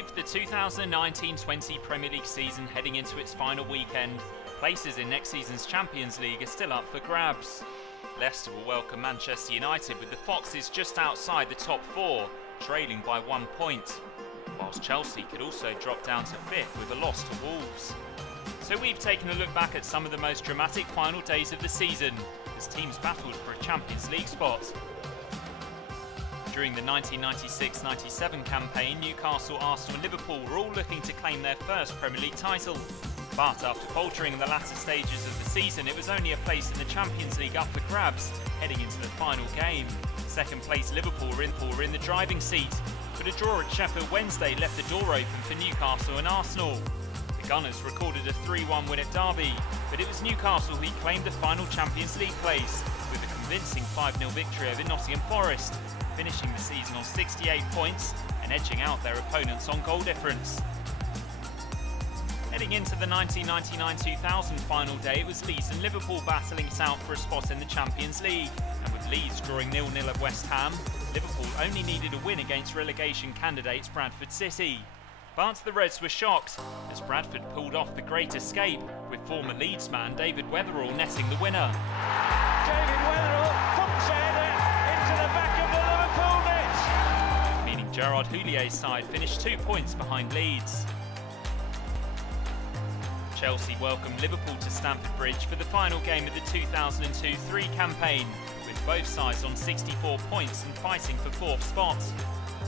With the 2019-20 Premier League season heading into its final weekend, places in next season's Champions League are still up for grabs. Leicester will welcome Manchester United with the Foxes just outside the top four, trailing by 1 point, whilst Chelsea could also drop down to fifth with a loss to Wolves. So we've taken a look back at some of the most dramatic final days of the season as teams battled for a Champions League spot. During the 1996-97 campaign, Newcastle, Arsenal and Liverpool were all looking to claim their first Premier League title. But after faltering in the latter stages of the season, it was only a place in the Champions League up for grabs heading into the final game. Second place Liverpool were in the driving seat, but a draw at Sheffield Wednesday left the door open for Newcastle and Arsenal. The Gunners recorded a 3-1 win at Derby, but it was Newcastle who claimed the final Champions League place with a convincing 5-0 victory over Nottingham Forest, finishing the season on 68 points and edging out their opponents on goal difference. Heading into the 1999-2000 final day, it was Leeds and Liverpool battling it out for a spot in the Champions League, and with Leeds drawing 0-0 at West Ham, Liverpool only needed a win against relegation candidates Bradford City. But the Reds were shocked as Bradford pulled off the great escape, with former Leeds man David Weatherall netting the winner. David Weatherall punches it into the back of the Liverpool net, meaning Gerard Houlier's side finished 2 points behind Leeds. Chelsea welcomed Liverpool to Stamford Bridge for the final game of the 2002-03 campaign, with both sides on 64 points and fighting for fourth spot.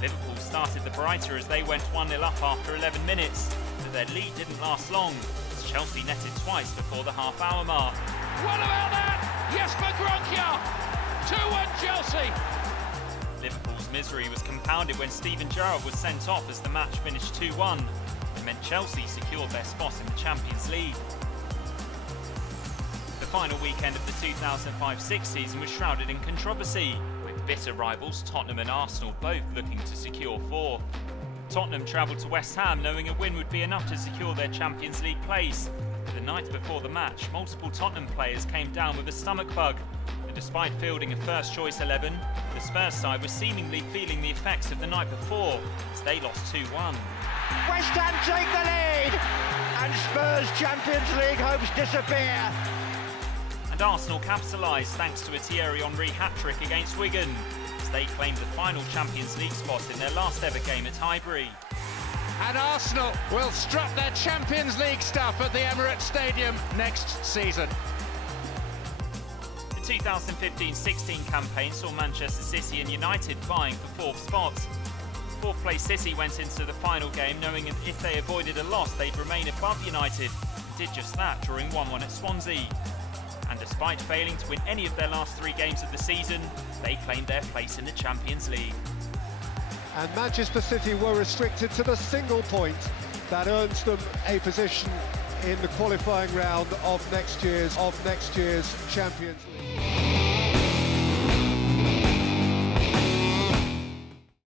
Liverpool started the brighter as they went 1-0 up after 11 minutes, but their lead didn't last long as Chelsea netted twice before the half-hour mark. What about that? Yes, Gronkia! 2-1 Chelsea! Liverpool's misery was compounded when Steven Gerrard was sent off as the match finished 2-1. It meant Chelsea secured their spot in the Champions League. The final weekend of the 2005-06 season was shrouded in controversy, with bitter rivals Tottenham and Arsenal both looking to secure fourth. Tottenham travelled to West Ham knowing a win would be enough to secure their Champions League place. But the night before the match, multiple Tottenham players came down with a stomach bug, and despite fielding a first-choice 11, the Spurs side was seemingly feeling the effects of the night before as they lost 2-1. West Ham take the lead, and Spurs Champions League hopes disappear. And Arsenal capitalised thanks to a Thierry Henry hat-trick against Wigan, as they claimed the final Champions League spot in their last ever game at Highbury. And Arsenal will strut their Champions League stuff at the Emirates Stadium next season. The 2015-16 campaign saw Manchester City and United vying for fourth spot. Fourth place City went into the final game knowing if they avoided a loss they'd remain above United, and did just that, drawing 1-1 at Swansea. And despite failing to win any of their last 3 games of the season, they claimed their place in the Champions League. And Manchester City were restricted to the single point that earns them a position in the qualifying round of next year's Champions League.